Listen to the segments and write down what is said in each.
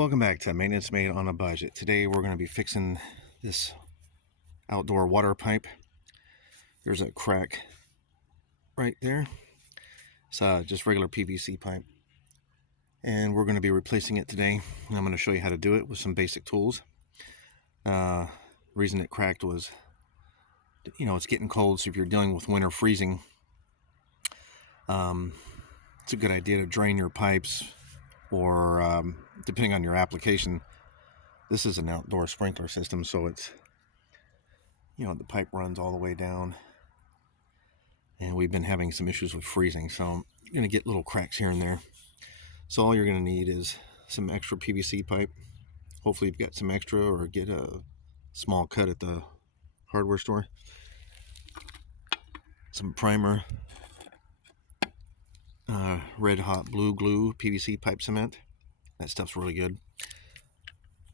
Welcome back to Maintenance Made on a Budget. Today we're going to be fixing this outdoor water pipe. There's a crack right there. It's just regular PVC pipe. And we're going to be replacing it today. I'm going to show you how to do it with some basic tools. Reason it cracked was, it's getting cold, so if you're dealing with winter freezing, it's a good idea to drain your pipes, or depending on your application. This is an outdoor sprinkler system, so it's, the pipe runs all the way down, and we've been having some issues with freezing, so you're going to get little cracks here and there. So all you're going to need is some extra PVC pipe. Hopefully you've got some extra, or get a small cut at the hardware store. Some primer, red hot blue glue, PVC pipe cement. That stuff's really good.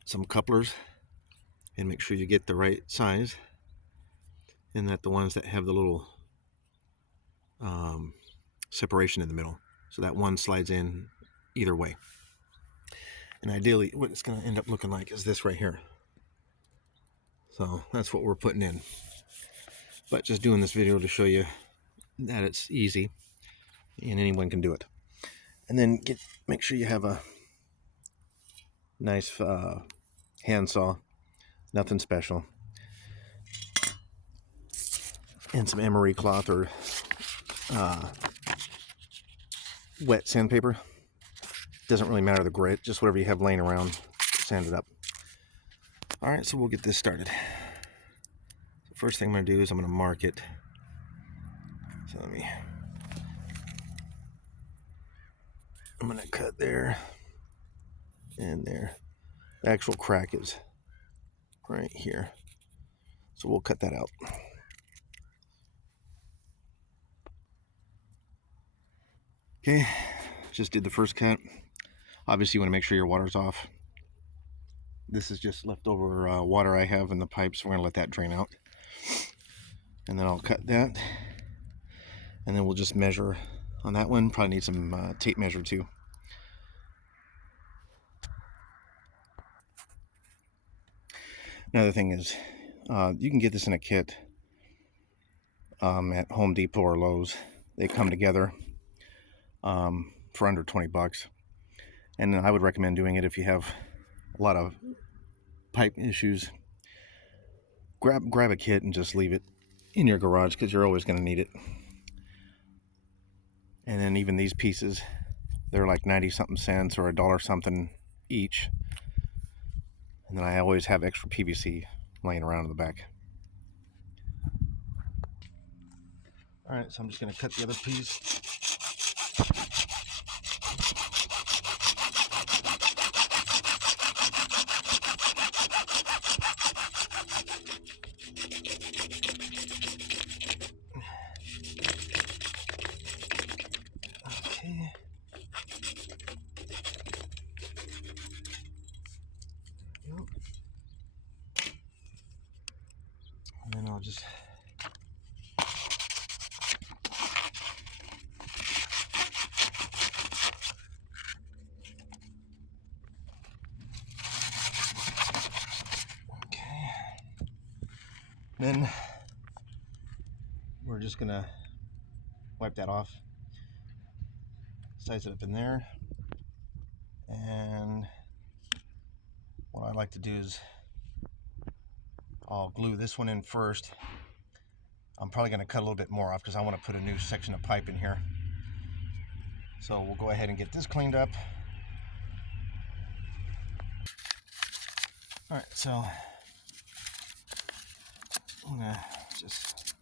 Some couplers, and make sure you get the right size, and that the ones that have the little separation in the middle, so that one slides in either way. And ideally what it's going to end up looking like is this right here. So that's what we're putting in, but just doing this video to show you that it's easy and anyone can do it. And then make sure you have a nice handsaw, nothing special, and some emery cloth or wet sandpaper. Doesn't really matter the grit, just whatever you have laying around, sand it up. Alright, so we'll get this started. First thing I'm going to do is I'm going to mark it. So I'm going to cut there and there. The actual crack is right here, so we'll cut that out. Okay, just did the first cut. Obviously you want to make sure your water's off. This is just leftover water I have in the pipe, so we're going to let that drain out. And then I'll cut that. And then we'll just measure on that one. Probably need some tape measure too. Another thing is, you can get this in a kit at Home Depot or Lowe's. They come together for under 20 bucks. And I would recommend doing it if you have a lot of pipe issues. Grab a kit and just leave it in your garage, because you're always going to need it. And then even these pieces, they're like 90 something cents or $1 something each. And then I always have extra PVC laying around in the back. Alright, so I'm just going to cut the other piece. Okay. And then I'll just then we're just gonna wipe that off, size it up in there, and what I like to do is I'll glue this one in first. I'm probably going to cut a little bit more off because I want to put a new section of pipe in here. So we'll go ahead and get this cleaned up. Alright, so I'm going to just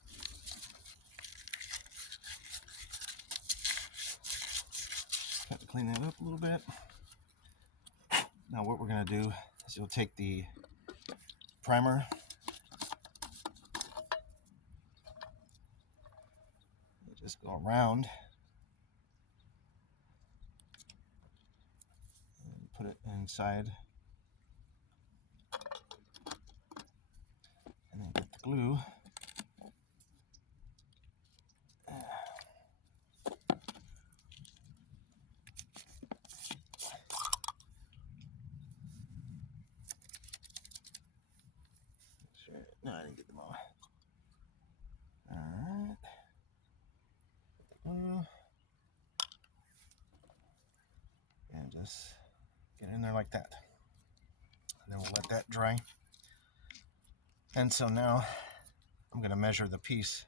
have to clean that up a little bit. Now what we're going to do is you'll take the primer, just go around and put it inside, and then get the glue. just get in there like that. And then we'll let that dry. And so now I'm going to measure the piece.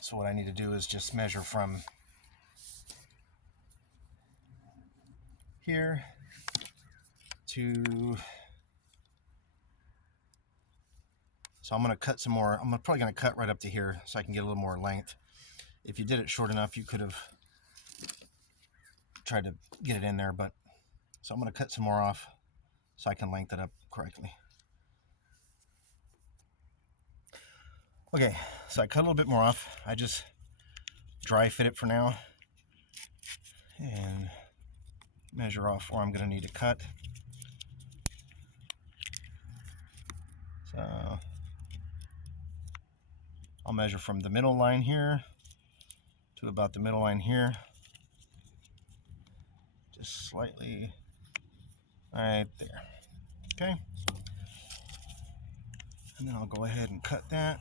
So what I need to do is just measure from here to, so I'm going to cut some more. I'm probably going to cut right up to here so I can get a little more length. If you did it short enough, you could have tried to get it in there, but so I'm going to cut some more off so I can lengthen it up correctly. Okay, so I cut a little bit more off. I just dry fit it for now and measure off where I'm going to need to cut. So I'll measure from the middle line here to about the middle line here. Just slightly right there. Okay. And then I'll go ahead and cut that.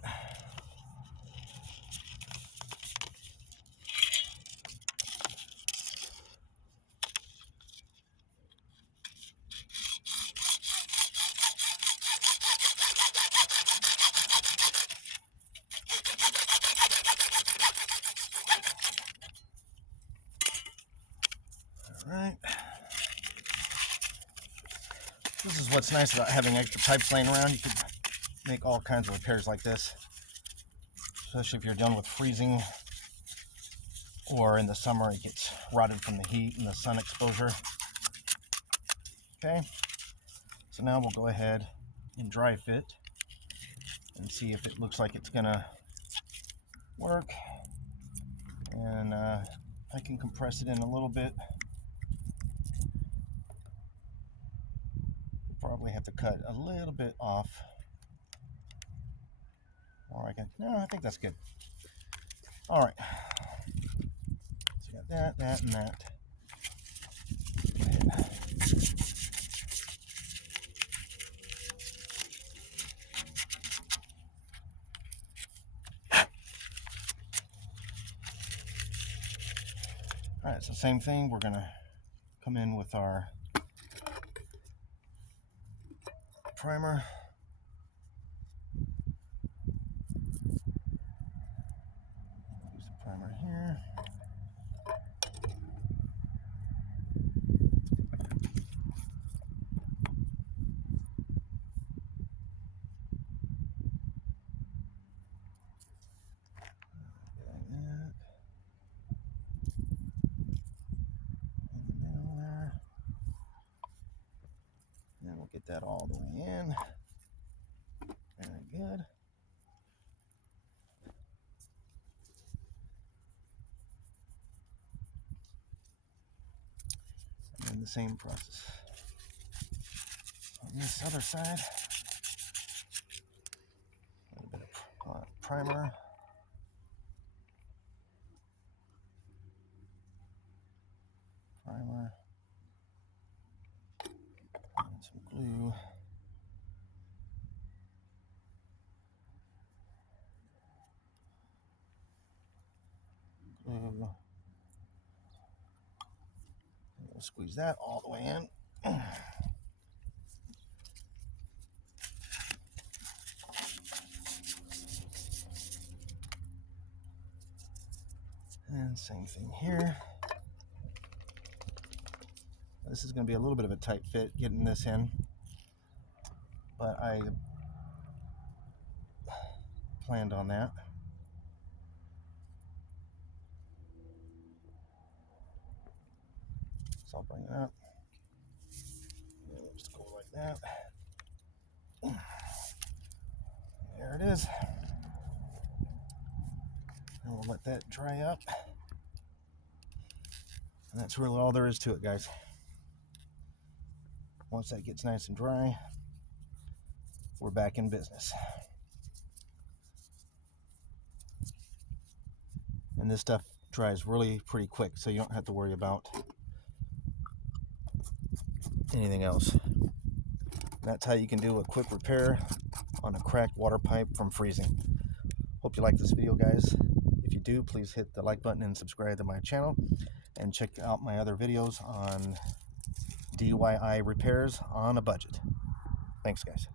Alright. This is what's nice about having extra pipes laying around. You could make all kinds of repairs like this, especially if you're done with freezing, or in the summer it gets rotted from the heat and the sun exposure. Okay, so now we'll go ahead and dry fit and see if it looks like it's gonna work. And I can compress it in a little bit. Probably have to cut a little bit off, or I can, no, I think that's good. All right, so we got that, that, and that. All right, so same thing, we're gonna come in with our primer. Use the primer here. Like that. In the middle there. And we'll get that all the way in. Very good. And then the same process on this other side. A little bit of primer. Primer. And some glue. Glue. We'll squeeze that all the way in. And same thing here. This is going to be a little bit of a tight fit getting this in, but I planned on that. So I'll bring it up. And we'll just go like that. There it is. And we'll let that dry up. And that's really all there is to it, guys. Once that gets nice and dry, we're back in business. And this stuff dries really pretty quick, so you don't have to worry about anything else. That's how you can do a quick repair on a cracked water pipe from freezing. Hope you like this video, guys. If If you do, please hit the like button and subscribe to my channel, and check out my other videos on DIY repairs on a budget. Thanks, guys.